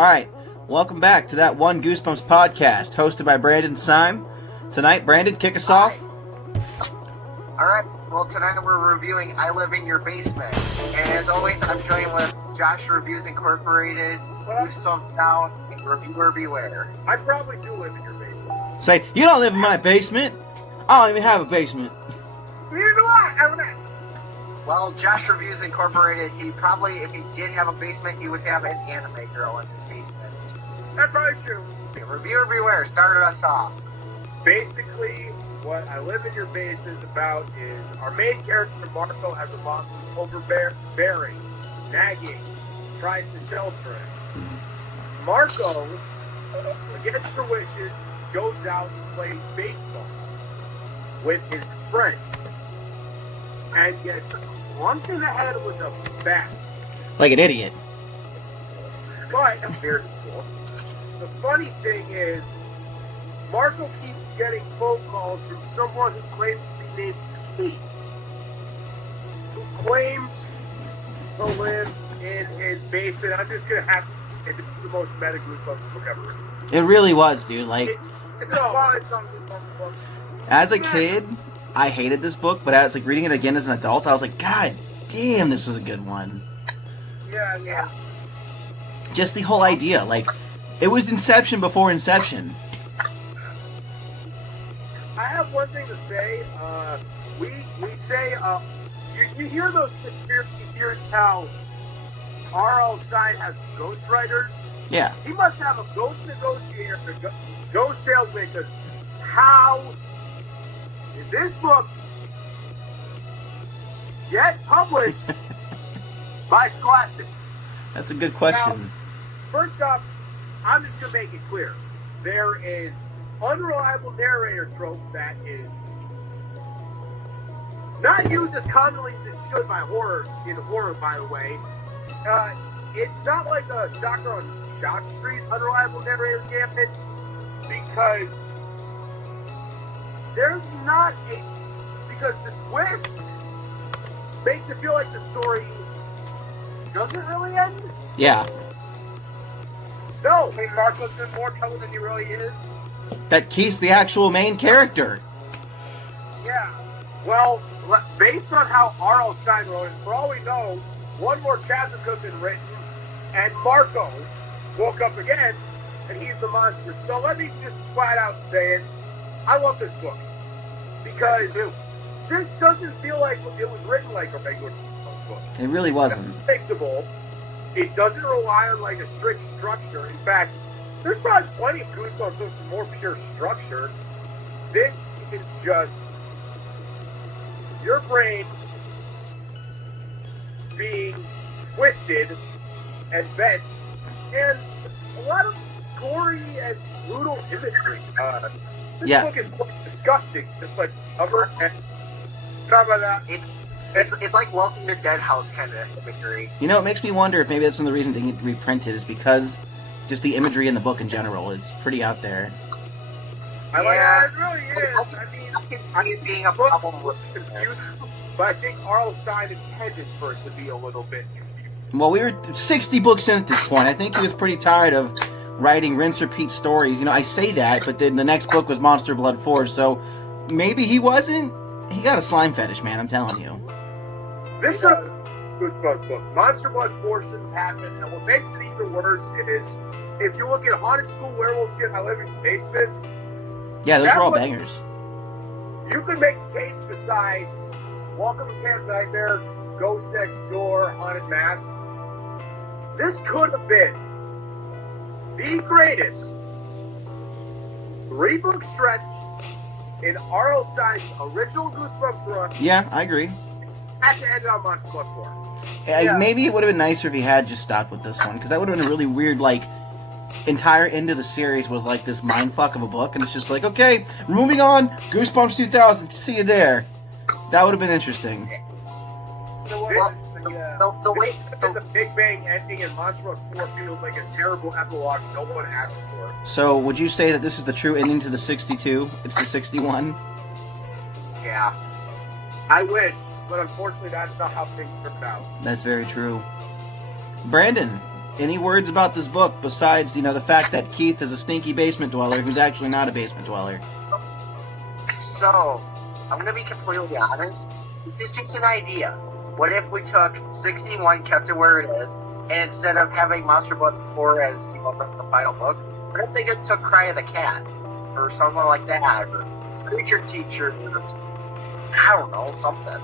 Alright, welcome back to that one Goosebumps podcast, hosted by Brandon Syme. Tonight, Brandon, kick us off. Alright, well tonight we're reviewing I Live in Your Basement. And as always, I'm joined with Josh Reviews Incorporated, Goosebumps Down, and Reviewer Beware. I probably do live in your basement. Say, you don't live in my basement. I don't even have a basement. Neither do I, haven't I? Well, Josh Reviews Incorporated, he probably, if he did have a basement, he would have an anime girl in his basement. That's probably true. Okay, Reviewer Beware started us off. Basically, what I Live in Your Basement is about is our main character, Marco, has a mom who's overbearing, nagging, tries to shelter him. Marco, against her wishes, goes out and plays baseball with his friends and gets clunked in the head with a bat. Like an idiot. But the funny thing is, Marco keeps getting phone calls from someone who claims to be named Pete, who claims to live in his basement. I'm just gonna have to. It's the most meta Goosebumps book ever written. It really was, dude. Like, It's a solid Goosebumps book. as a kid, I hated this book, but as reading it again as an adult, I was like, God damn, this was a good one. Yeah. Just the whole idea, like, it was Inception before Inception. I have one thing to say. We say you hear those conspiracy theories how R.L. Stein has ghostwriters. Yeah. He must have a ghost negotiator, a ghost salesman, because how did this book get published by Scholastic? That's a good question. Now, first off, I'm just going to make it clear. There is unreliable narrator trope that is not used as commonly as it should by horror, by the way. It's not like a Doctor on Shock Street unreliable narrator gambit, because there's not a... Because the twist makes it feel like the story doesn't really end. Yeah. No, Marco's in more trouble than he really is. That Keith's the actual main character. Yeah. Well, based on how R.L. Stein wrote it, for all we know, one more chapter could have been written, and Marco woke up again, and he's the monster. So let me just flat out say it. I love this book. Because this doesn't feel like it was written like a regular book. It really wasn't. It's predictable. It doesn't rely on like a strict structure. In fact, there's probably plenty of Goosebumps books with more pure structure. This is just your brain being twisted and bent, and a lot of gory and brutal imagery. This book is quite disgusting. Just like cover and talk about that. It's like Welcome to Dead House kind of imagery. You know, it makes me wonder if maybe that's some of the reason they need to reprint it is because just the imagery in the book in general, it's pretty out there. It really is. I can see it being a problem with confusing, but I think R.L. Stein intended for it to be a little bit confusing. Well, we were 60 books in at this point. I think he was pretty tired of writing rinse-repeat stories. You know, I say that, but then the next book was Monster Blood 4, so maybe he wasn't. He got a slime fetish, man, I'm telling you. This is Goosebumps book. Monster Blood 4 shouldn't happen, and what makes it even worse is if you look at Haunted School, Werewolf Skin, I Live in Your Basement. Yeah, those were all bangers. You could make a case besides Welcome to Camp Nightmare, Ghost Next Door, Haunted Mask. This could have been the greatest 3-book stretch in R.L. Stein's original Goosebumps run. Yeah, I agree. Had to end on Monster Blood 4. Maybe it would have been nicer if he had just stopped with this one, because that would have been a really weird, entire end of the series was like this mindfuck of a book, and it's just like, okay, we're moving on, Goosebumps 2000, see you there. That would have been interesting. The Big Bang ending and Monster Blood 4 feels like a terrible epilogue no one asked for. So, would you say that this is the true ending to the 62? It's the 61? Yeah. I wish, but unfortunately that's not how things turned out. That's very true. Brandon, any words about this book besides, the fact that Keith is a stinky basement dweller who's actually not a basement dweller? So, I'm gonna be completely honest. This is just an idea. What if we took 61, kept it where it is, and instead of having Monster Book 4 as the final book, what if they just took Cry of the Cat? Or something like that, or Creature Teacher, or I don't know, something.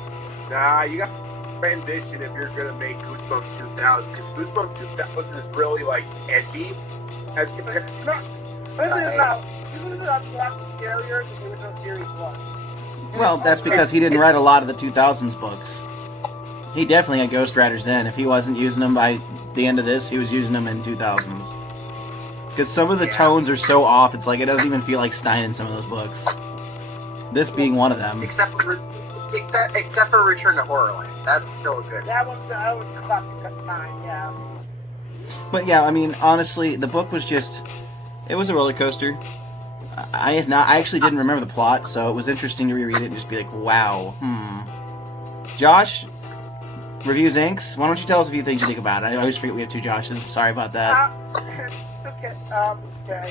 Nah, you got to transition if you're going to make Goosebumps 2000, because Goosebumps 2000 is really, like, edgy. It's nuts. Listen, it's not a lot scarier than the original series was. Well, that's because he didn't write a lot of the 2000s books. He definitely had Ghost Riders then. If he wasn't using them by the end of this, he was using them in 2000s. Because some of the tones are so off, it's like it doesn't even feel like Stein in some of those books. This being one of them. Except for Return to Horrorland. That's still good. That one's a classic cut Stein, yeah. But yeah, I mean, honestly, the book was just... It was a roller coaster. I actually didn't remember the plot, so it was interesting to reread it and just be like, wow, Josh, Reviews Inks, why don't you tell us a few things you think about it? I always forget we have two Joshes. Sorry about that. It's okay. Okay.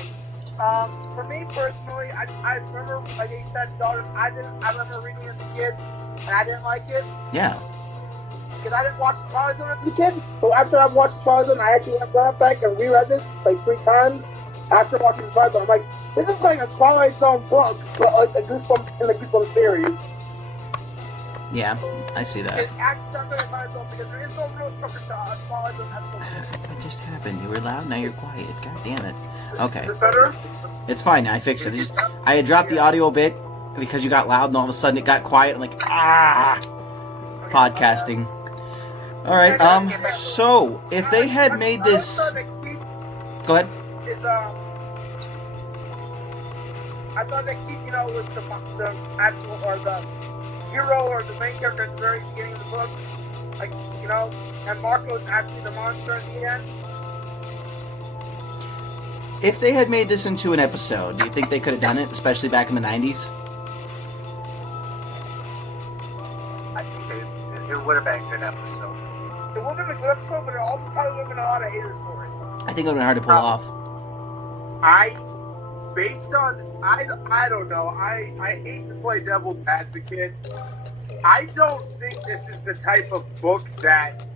For me personally, I remember, like you said, I remember reading it as a kid, and I didn't like it. Yeah. Because I didn't watch Twilight Zone as a kid. So after I watched Twilight Zone, I actually went back and reread this like 3 times. After watching Twilight Zone, I'm like, this is like a Twilight Zone book, but like a Goosebumps in the Goosebumps series. Yeah, I see that. It acts something like Twilight Zone because there is no real structure to Twilight Zone episode. What just happened? You were loud, now you're quiet. God damn it. Okay. Is it better? It's fine now, I fixed it. I had dropped the audio a bit because you got loud and all of a sudden it got quiet. I'm like, podcasting. Alright, so, if they had made this... Go ahead. I thought that Keith, was the actual, or the hero, or the main character at the very beginning of the book. Like, and Marco's actually the monster at the end. If they had made this into an episode, do you think they could have done it, especially back in the 90s? I think it would have been a good episode. It would have been a good episode, but it also probably would have been a lot of haters for it. I think it would have been hard to pull off. I don't know. I hate to play devil's advocate. I don't think this is the type of book that,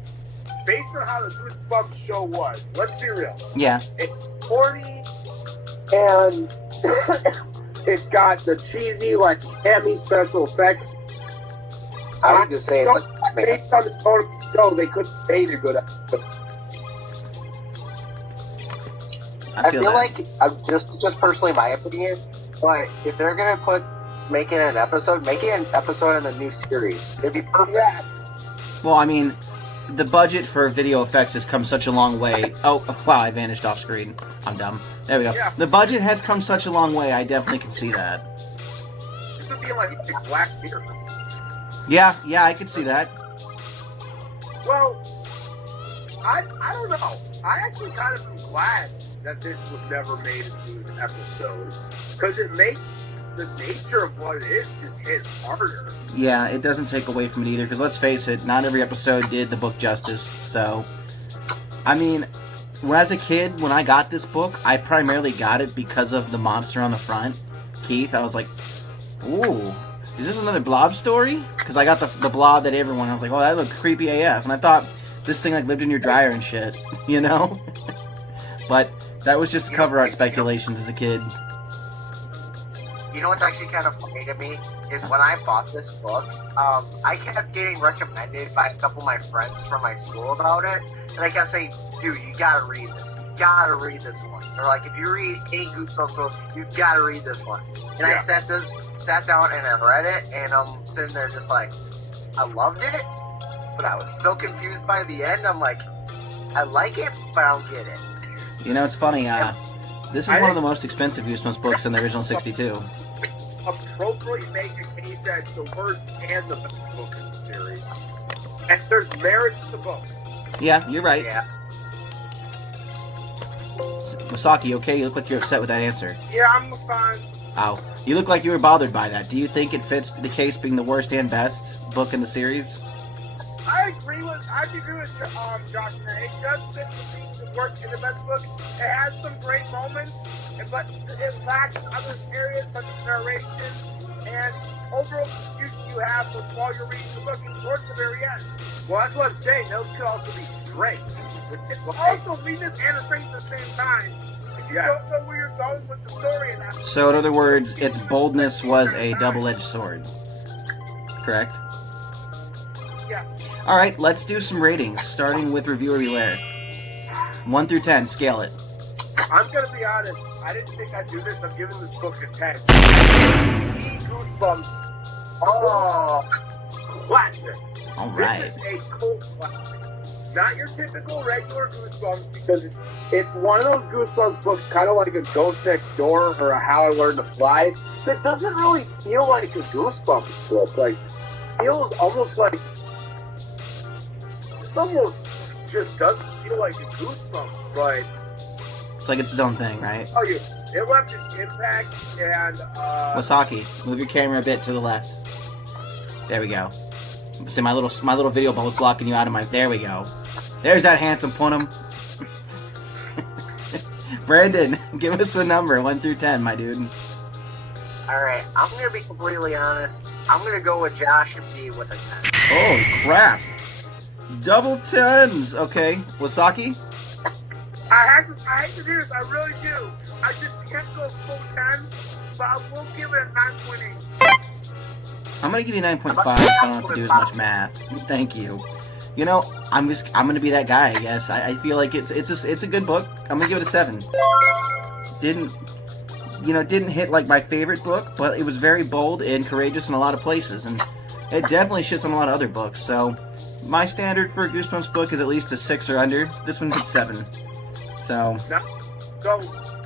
based on how the Goosebumps show was, let's be real. Yeah. It's corny, and it's got the cheesy, like, hammy special effects. I was gonna say, it's like, based on the tone of the show, they couldn't have made a good episode. I feel like, just personally my opinion, but if they're gonna make it an episode in the new series. It'd be perfect. Yes. Well, I mean, the budget for video effects has come such a long way. Oh, wow, I vanished off screen. I'm dumb. There we go. Yeah. The budget has come such a long way, I definitely can see that. This would be like a Black Mirror. Yeah, I could see that. Well, I don't know. I actually kind of am glad that this was never made into an episode, because it makes the nature of what it is just hit harder. Yeah, it doesn't take away from it either, because let's face it, not every episode did the book justice, so... I mean, as a kid, when I got this book, I primarily got it because of the monster on the front, Keith. I was like, ooh, is this another Blob story? Because I got the Blob that everyone, I was like, oh, that looked creepy AF, and I thought this thing like lived in your dryer and shit, you know? But that was just to cover our speculations as a kid. You know what's actually kind of funny to me is when I bought this book, I kept getting recommended by a couple of my friends from my school about it, and I kept saying, dude, you gotta read this. You gotta read this one. They're like, if you read any Goosebumps book, you gotta read this one. And I sat down and I read it, and I'm sitting there just like, I loved it, but I was so confused by the end. I'm like, I like it, but I don't get it. You know, it's funny, this is one of the most expensive Goosebumps books in the original 62. Appropriately make a case that it's the worst and the best book in the series. And there's merit to the book. Yeah, you're right. Yeah. Masaki, okay? You look like you're upset with that answer. Yeah, I'm fine. Ow. You look like you were bothered by that. Do you think it fits the case being the worst and best book in the series? I agree I agree with Josh. It does fit the things that work in the best book. It has some great moments, but it lacks other areas such as narration and overall confusion you have while you're reading the book and towards the very end. Well, that's what I'm saying. Those could also be straight. Well, also read this and strange at the same time. If you don't know where you're going with the story and that. So, in other words, its boldness was a double-edged sword. Correct? Yes. Alright, let's do some ratings, starting with Reviewer Beware. 1 through 10, scale it. I'm gonna be honest. I didn't think I'd do this. I'm giving this book a 10. Goosebumps. Oh, classic. Alright. This is a cult classic. Not your typical regular Goosebumps, because it's one of those Goosebumps books, kind of like a Ghost Next Door or a How I Learned to Fly, that doesn't really feel like a Goosebumps book. Like, feels almost like it's almost just doesn't feel like a Goosebumps, but It's like it's its own thing, right? oh, it left its impact, and Wasaki, move your camera a bit to the left. There we go. See, my little video ball was blocking you out of my... There we go. There's that handsome Punum. Brandon, give us a number, 1 through 10, my dude. Alright, I'm gonna be completely honest. I'm gonna go with Josh and B with a 10. Oh, crap. Double 10s. Okay, Wasaki? I hate to do this, I really do. I just can't go full 10, but I will give it a 9.8. I'm gonna give you 9.5 so I don't have to do as much math. Thank you. You know, I'm gonna be that guy, I guess. I feel like it's a good book. I'm gonna give it a 7. Didn't hit like my favorite book, but it was very bold and courageous in a lot of places, and it definitely shits on a lot of other books. So my standard for a Goosebumps book is at least a 6 or under. This one's a 7. So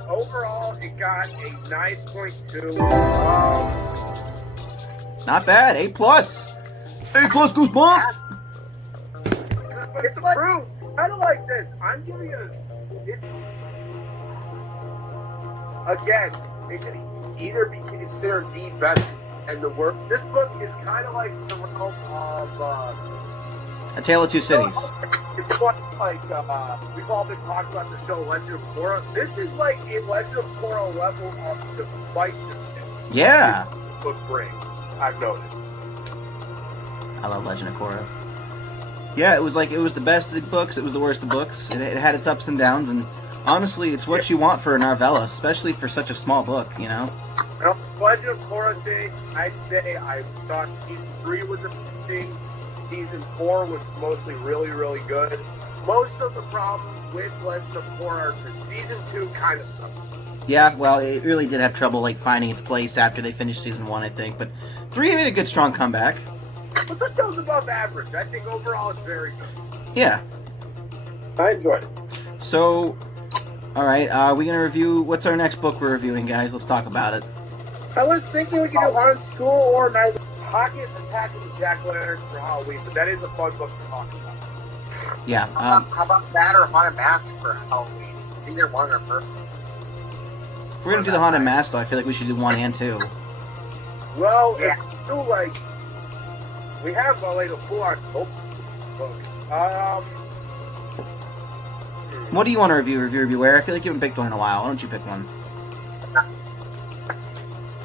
overall, it got a 9.2. not bad. A plus. A plus Goosebumps. It's approved. Kind of like this. I'm giving it it could either be considered the best and the worst. This book is kind of like the realm of A Tale of Two Cities. It's like we've all been talking about the show Legend of Korra. This is like a Legend of Korra level of divisiveness. Yeah. This book brings. I've noticed. I love Legend of Korra. Yeah, it was the best of books, it was the worst of books. It had its ups and downs, and honestly, it's what you want for a novella, especially for such a small book, you know? Legend of Korra thing, I'd say I thought Season 3 was amazing. Season 4 was mostly really, really good. Most of the problems with Legend of Korra are that Season 2 kind of sucked. Yeah, well, it really did have trouble, like, finding its place after they finished Season 1, I think, but 3 made a good, strong comeback. But the show's above average. I think overall it's very good. Yeah. I enjoyed it. So, alright, are we gonna review, what's our next book we're reviewing, guys? Let's talk about it. I was thinking we could do Haunted School or neither Pocket Attack of the Jack-O-Lantern for Halloween, but that is a fun book to talk about. Yeah, How about that or Haunted Mask for Halloween? It's either one or perfect. if we're gonna do the Haunted Mask, though, I feel like we should do 1 and 2. Well, Yeah. it's still like we have like a full-on book. What do you want to review, Reviewer Beware? I feel like you haven't picked one in a while. Why don't you pick one?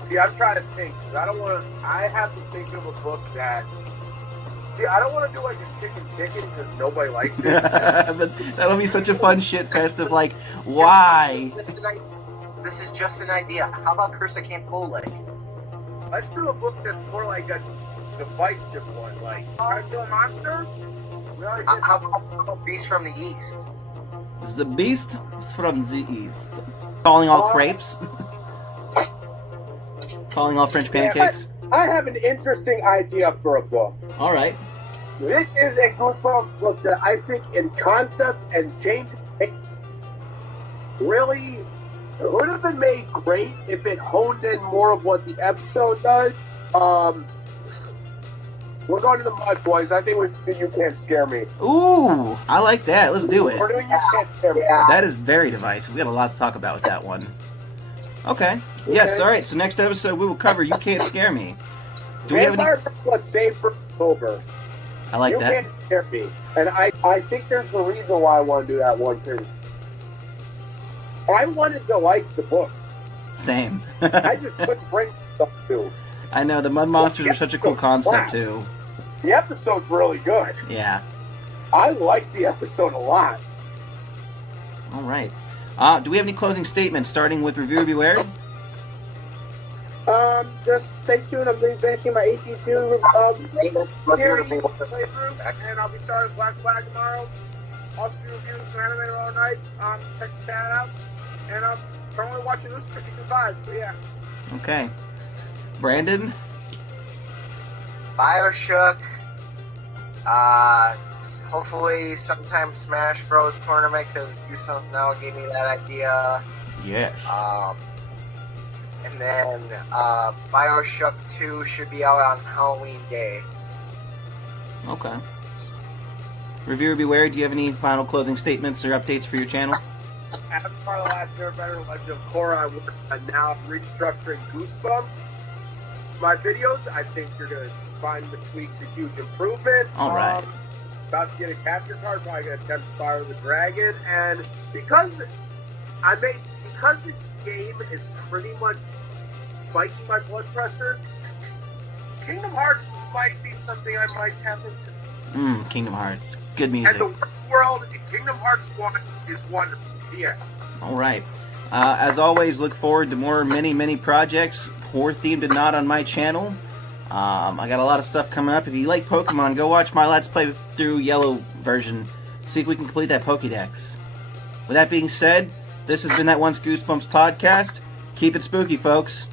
See, I'm trying to think. 'Cause I don't want to. I have to think of a book that. See, I don't want to do like a chicken because nobody likes it. But that'll be such a fun shit fest of like, why? This is just an idea. How about Curse of Camp Gold Lake? Let's do a book that's more like a divisive one, like Try to Kill a Monster. We already did How about Beast from the East? It's the beast from the east. Calling all crepes. Calling all French pancakes. I have an interesting idea for a book. Alright. This is a Goosebumps book that I think in concept and change really would have been made great if it honed in more of what the episode does. We're going to the mud, boys. I think we're doing You Can't Scare Me. Ooh, I like that. Let's do it. We're doing You Can't Scare Me. That is very divisive. We got a lot to talk about with that one. Okay. Yes, alright. So next episode we will cover You Can't Scare Me. Do we have any... Vampires, let's save for October. I like You that. can't scare me. And I think there's a reason why I want to do that one, because I wanted to like the book. Same. I just couldn't bring stuff to. I know, the Mud Monsters are such a cool concept, too. The episode's really good. Yeah. I liked the episode a lot. All right. Do we have any closing statements, starting with Reviewer Beware? Just stay tuned. I'm going to be finishing my AC2 series playthrough, and I'll be starting Black Flag tomorrow. Also be reviewing some anime tomorrow night. Check that out. And I'm currently watching this for season 5, so yeah. Okay. Brandon? Bioshock. Hopefully sometime Smash Bros. Tournament, because Goosebumps now gave me that idea. Yeah. And then Bioshock 2 should be out on Halloween Day. Okay. Reviewer Beware, do you have any final closing statements or updates for your channel? After the last Airbender Legend of Korra, I'm now restructuring Goosebumps. My videos, I think you're going to find the tweaks a huge improvement. All right. About to get a capture card, probably going to attempt to fire the dragon. And because this game is pretty much spiking my blood pressure, Kingdom Hearts might be something I might tap into. Kingdom Hearts. Good music. And the world in Kingdom Hearts 1 is wonderful. Yeah. All right. As always, look forward to more many projects, horror themed and not on my channel. I got a lot of stuff coming up. If you like Pokemon, go watch my Let's Play through Yellow version. See if we can complete that Pokédex. With that being said, this has been That Once Goosebumps podcast. Keep it spooky, folks.